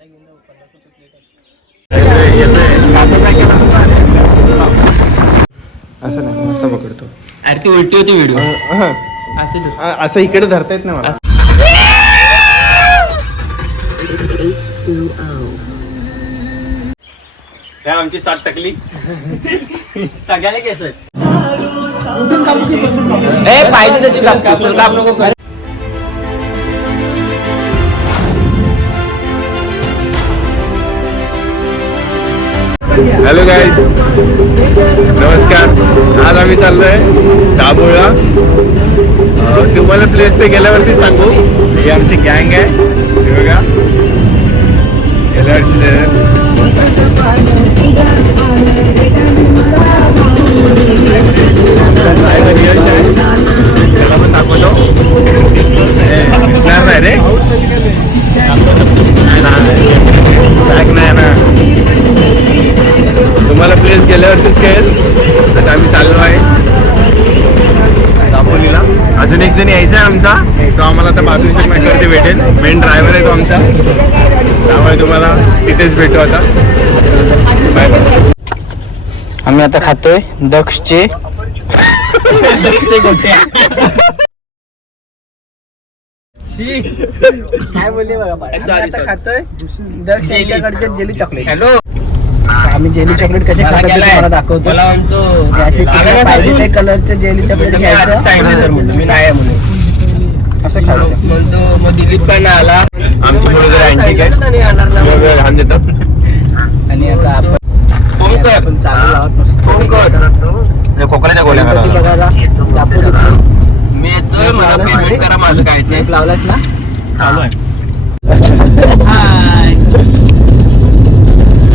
असं नाही, असं पकडतो. अरे ती उलटी होती व्हिडिओ. असं इकडे धरता येत नाही मला. काय आमची साथ टकली सगळ्याला केस पाहिजे तशी काप नको. हॅलो गाईज, नमस्कार. आज आम्ही चाललोय दाभोळला. तुम्हाला प्लेस ते गेल्यावरती सांगू. ही आमची गँग आहे, हे बघा. गेल्यावरती त्याला पण दाखवतो. दिसणार नाही रे, बॅग नाही ना. तुम्हाला प्लेस गेल्यावरतीच कळेल. आता आम्ही चाललो आहे दापोलीला. अजून एक जण यायचा आहे आमचा, तो आम्हाला आता बहादूर नाक्यावरती भेटेल. मेन ड्रायव्हर आहे तो आमचा, त्यामुळे तुम्हाला तिथेच भेटू आता. Bye bye. आम्ही आता खातोय दक्षचे गोट्या. काय बोलले बघा. आता खातोय दक्ष यांच्याकडचे जेली चॉकलेट. हॅलो, आम्ही जेली चॉकलेट कसे खातो ते तुम्हाला दाखवतो. मला म्हणतो पाहिजे ते कलरचे जेली चॉकलेट घ्यायचं. असं खातो म्हणतो. मग दिलीप पण आला. आमची मुलं जरा अँटिक आहेत, लहान देतात. आणि आता आपण चालू आहोत मस्त कोकणाच्या गोळ्या बघायला दापोलीत. मी येतोय, मला पेमेंट करा माझं. काय नाही लावलास ना, चालू आहे.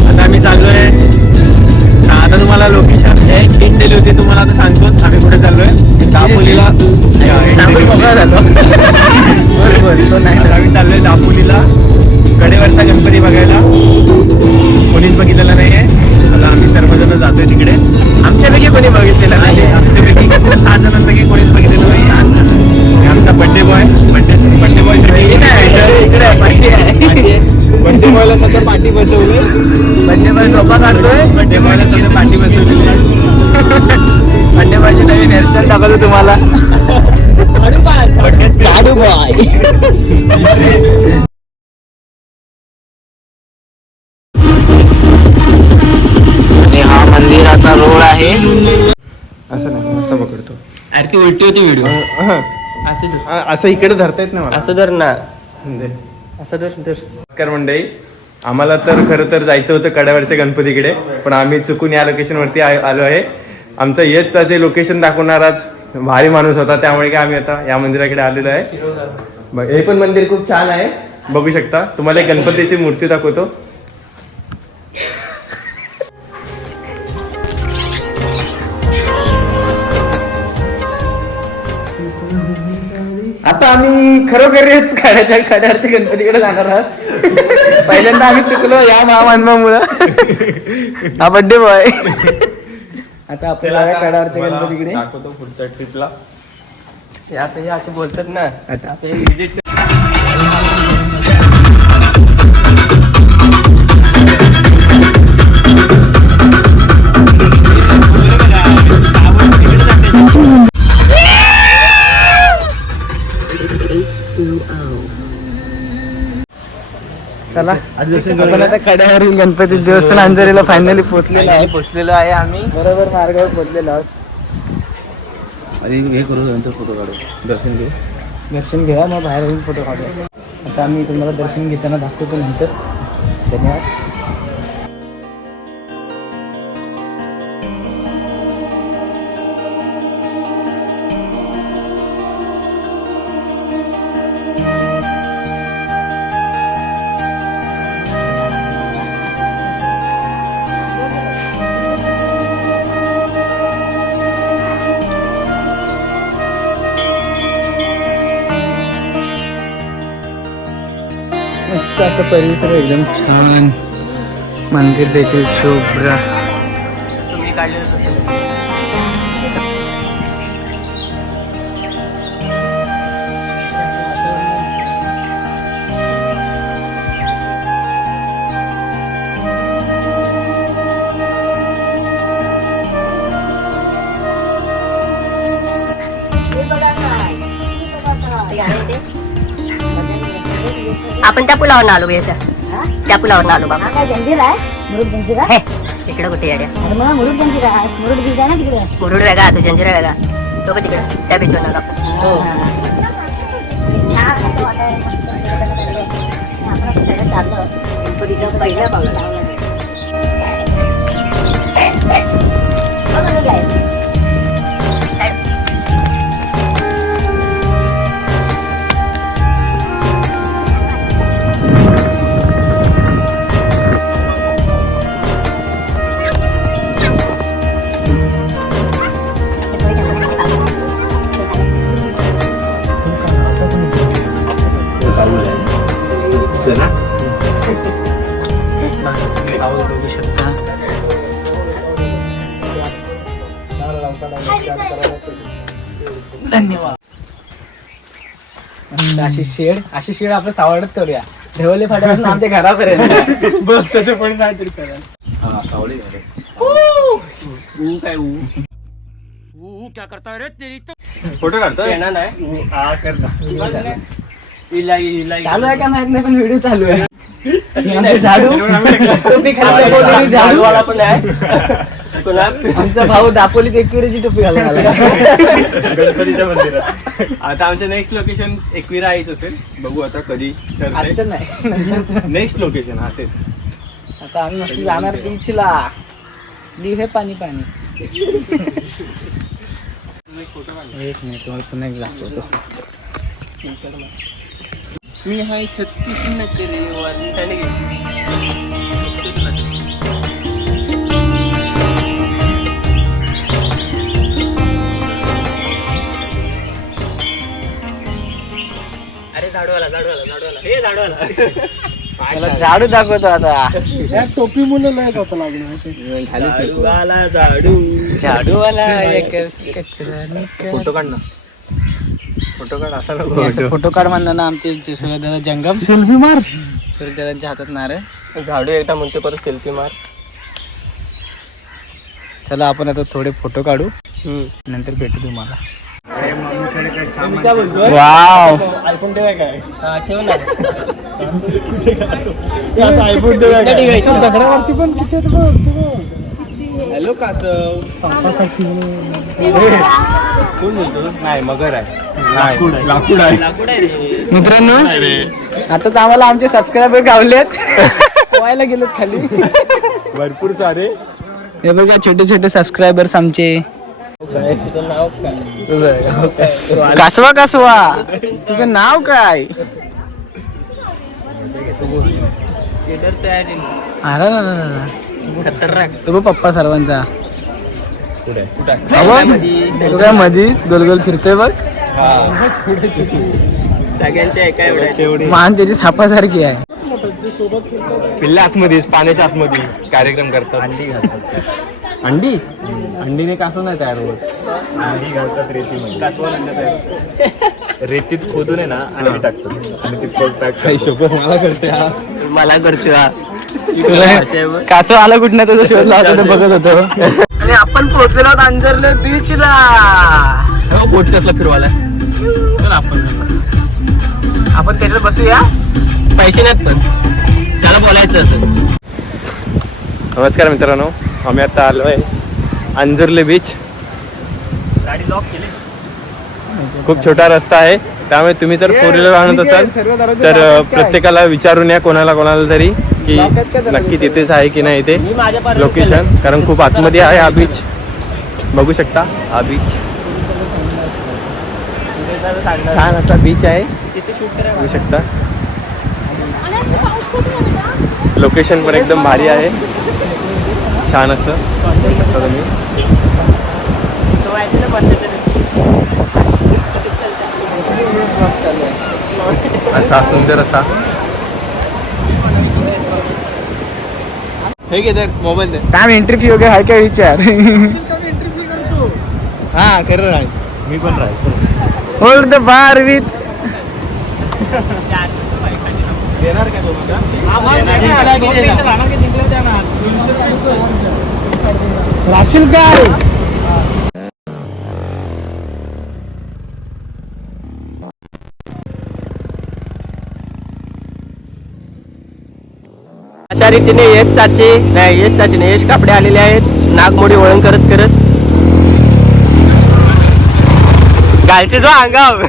आता आम्ही चाललोय. आता तुम्हाला लोकेशन हिंट दिली होती, तुम्हाला आता सांगतोच आम्ही कुठे चाललोय. दापोलीला बरोबर. तो नाही, आम्ही चाललोय दापोलीला कडेवरचा गणपती बघायला. कोणीच बघितलेला नाही आहे. आता आम्ही सर्वजण जातोय तिकडे. आमच्यापैकी कोणी बघितलेलं नाही, आमच्यापैकी 6 जणांपैकी कोणीच बघितलेलं नाही. आमचा birthday boy birthday boy birthday बॉयला सध्या पाठी बसवली. बड्डे बॉय झोपा काढतोय. बड्डे बॉयला सध्या पाठी बसवलेली आहे. बड्डे बॉयची नवीन हेअरस्टाईल दाखवतो तुम्हाला. झाडू बॉय. आणि हा मंदिराचा रोड आहे. असं नाही, असं पकडतो. अरे ती उलटी होती व्हिडिओ. असं इकडे धरता येत नाही मला. असं धर ना, असं धर. नमस्कार मंडळी. आम्हाला तर खरं तर जायचं होतं कड्यावरच्या गणपतीकडे, पण आम्ही चुकून या लोकेशनवरती आलो आहे. आमचं येतचा जे लोकेशन दाखवणाराच भारी माणूस होता, त्यामुळे काय आम्ही आता या मंदिराकडे आलेलो आहे. हे पण मंदिर खूप छान आहे, बघू शकता. तुम्हाला एक गणपतीची मूर्ती दाखवतो. आता आम्ही खरोखरच कड्यावरच्या गणपतीकडे जाणार आहोत. पहिल्यांदा आम्ही चुकलो या महामानवामुळं. हा बड्डे बॉय. आता आपल्याला कड्यावरच्या गणपतीकडे दाखवतो पुढच्या ट्रिपला. आता हे असं बोलतात ना. आता चला आपण आता कड्यावरील गणपती देवस्थान अंजरीला फायनली पोहोचलेलो आहे. आम्ही बरोबर मार्गावर पोहोचलेलो आहोत. आधी हे करू, नंतर फोटो काढू. दर्शन घ्या, मग बाहेर येऊन फोटो काढू. आता आम्ही तुम्हाला दर्शन घेताना दाखवतो नंतर. धन्यवाद. मस्त असं परिसर एकदम छान. मंदिर देखील शुभ्र. तुम्ही काढलेलं आपण त्या पुलावर आलो बेसा त्या पुलावर आलो बाबा काय जंजीर आहे मुरुड जंजीर आहे इकडे कुठे येड्या अरे मला मुरुड जंजीर आहे मुरुड बीच आहे ना तिकडे मुरुड वेगळा तो जंजिरा वेगळा तो का तिकडे त्या बीचवर आलो आपण छान असं वातावरण मस्त सगळं चाललंय. आपण आता सगळं चाललो गणपतीच्या पहिल्या पावला बघू शकता धन्यवाद. अशी शेड आपण सावडत करूया ढेवले फाट्यापासून आमच्या घरापर्यंत बस त्याच्या पण काहीतरी करा सावली काय फोटो काढतो चालू आहे का माहित नाही पण व्हिडिओ चालू आहे. आमचे झाडू टोपी खाली बोलली झाडू वाला पण आहे. आमचा भाऊ दापोलीत एकविराची टोपी घालून आला गणपतीच्या मंदिरात. आता आमचं नेक्स्ट लोकेशन एकविरा आहेच असेल. बघू आता कधी आजचं नाही नेक्स्ट लोकेशन हा तेच. आता आम्ही मस्त जाणार बीचला. लिव हे पाणी पाणी. एक मिनिट तुम्हाला पुन्हा एक दाखवतो. मी हाय छत्तीस नकरे अरे झाडूवाला हे झाडूवाला त्याला झाडू दाखवतो आता. टोपी मुलं लय जाता लागणार झाडूवाला फोटो काढ ना. फोटो काढ असा असं फोटो काढ म्हणलं ना आमचे सूर्यदादा जंगम सेल्फी मार. सूर्यदादांच्या हातात नारळ. झाडू एकदा म्हणते परत सेल्फी मार. चला आपण आता थोडे फोटो काढू नंतर भेटू तुम्हाला. वाव आयफोन ठेवाय काय ठेव ना. आयफोन ठेवाय दगडावरती पण किती हॅलो कासव कोण बोलतो. नाही मगर आहे. नाही लाकूड आहे. मित्रांनो आताच आम्हाला आमचे सबस्क्रायबर गावलेत. पोहायला गेलेत खाली. भरपूर सारे. हे बघा छोटे छोटे सबस्क्रायबर्स आमचे. तुझं नाव काय. कासवा कासवा तुझं नाव काय. अरे खतरनाक. तो बघ पप्पा सर्वांचा. तो काय मधीच गोलगोल फिरतोय बघ. सगळ्यांच्या एका एवढ्या मान त्याची सापासारखी आहे. पिल्ल्या आतमध्ये पाण्याच्या आतमध्ये कार्यक्रम करतात. अंडी घालतात. अंडी अंडीने कासव नाही तयार होत. अंडी घालतात रेतीमध्ये. रेतीत खोदून आहे ना अंडी टाकतात आणि ती शोकस मला करते. मला करतो हा. कासव आला कुठं त्याचा शोध लावतो ते बघत होतो. आणि आपण पोहोचलेलो आहोत अंजरले बीचला. बोट कसला फिरवाला. आपण त्याच्यात बसूया. पैसे नाहीत पण त्याला बोलायचं असं. नमस्कार मित्रांनो, आम्ही आता आलो आहे अंजुर्ले बीच. गाडी लॉक केली. खूप छोटा रस्ता आहे त्यामुळे तुम्ही जर फोर व्हीलर आणत असाल तर प्रत्येकाला विचारून या कोणाला तरी की नक्की तिथेच आहे की नाही ते लोकेशन. कारण खूप आतमध्ये आहे हा बीच. बघू शकता हा बीच छान असा बीच आहे. बघू शकता लोकेशन पण एकदम भारी आहे. छान असं बघू शकता तुम्ही. असा सुंदर असा हे घे तर मोबाईल दे. काय एंट्री फी वगैरे आहे काय विचार. हा खरं राहील. मी पण राहील. होल्ड द बार विथ देणार काय तुम्हाला. राशील काय. अशा रीतीने यश चाचीने यश कापडे आलेले आहेत नागमोडी वळण करत करत गालचे जो अंगाव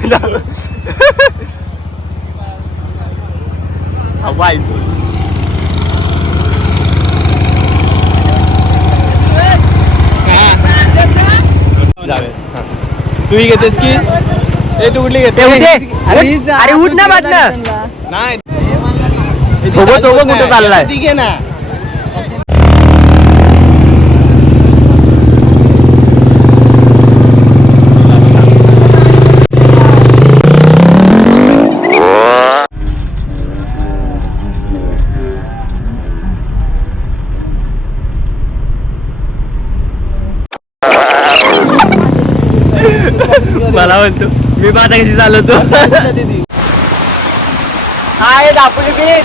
तूही घेतेस की तू कुठली घेते अरे उठ ना बाटलं नाही तो कुठं चाललाय ठीक आहे ना मला म्हणतो मी पाहता कशी चालवतो हाय दापोली बीच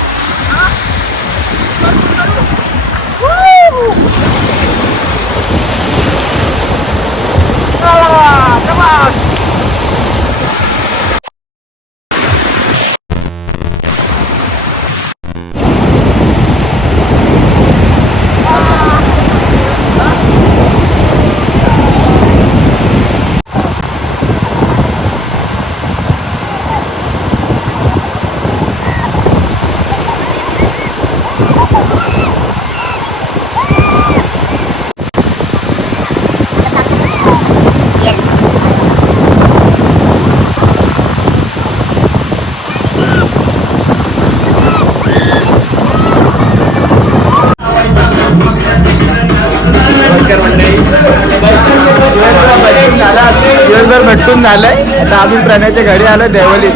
दिवसभर भटकून झालंय. आता आम्ही प्रणयच्या घरी आलो देवलीत.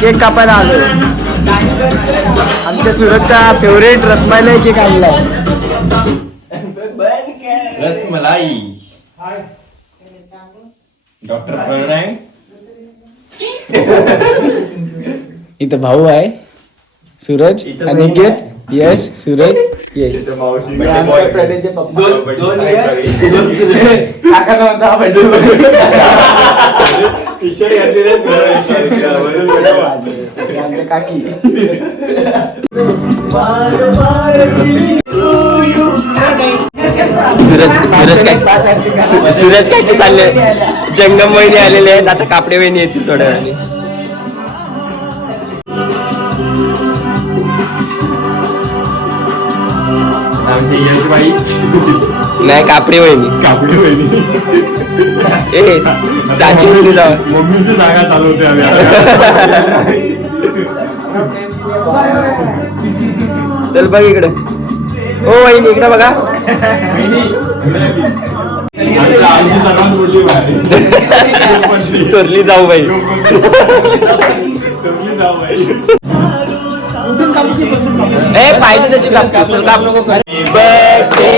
केक कापायला आलो. आमच्या सुरतचा फेवरेट रसमलाई केक आणलाय. रसमलाई डॉक्टर प्रणय. इथं भाऊ आहे सूरज, अनिकेत, यश, सूरज, यश. प्रणयचे पप्पा. काका नव्हता हा birthday boy. आमच्या काकी. सूरज काय चालले जंगम वहिनी आलेले आहेत. आता कापडे वहिनी येतील थोड्या वेळाने. आमची यशबाई नाही कापडे वहिनी कापडी वहिनी. ए चाची वहिनी जाऊ मम्मीची जागा चालवते आम्ही आता. चल बघ इकडे. ओ वहिनी इकडे बघा. आमची सर्वात मोठी बाई. थोरली जाऊ बाई. थोरली जाऊ बाई. ए पाहिजे तशी काप काप नको कर. बर्थडे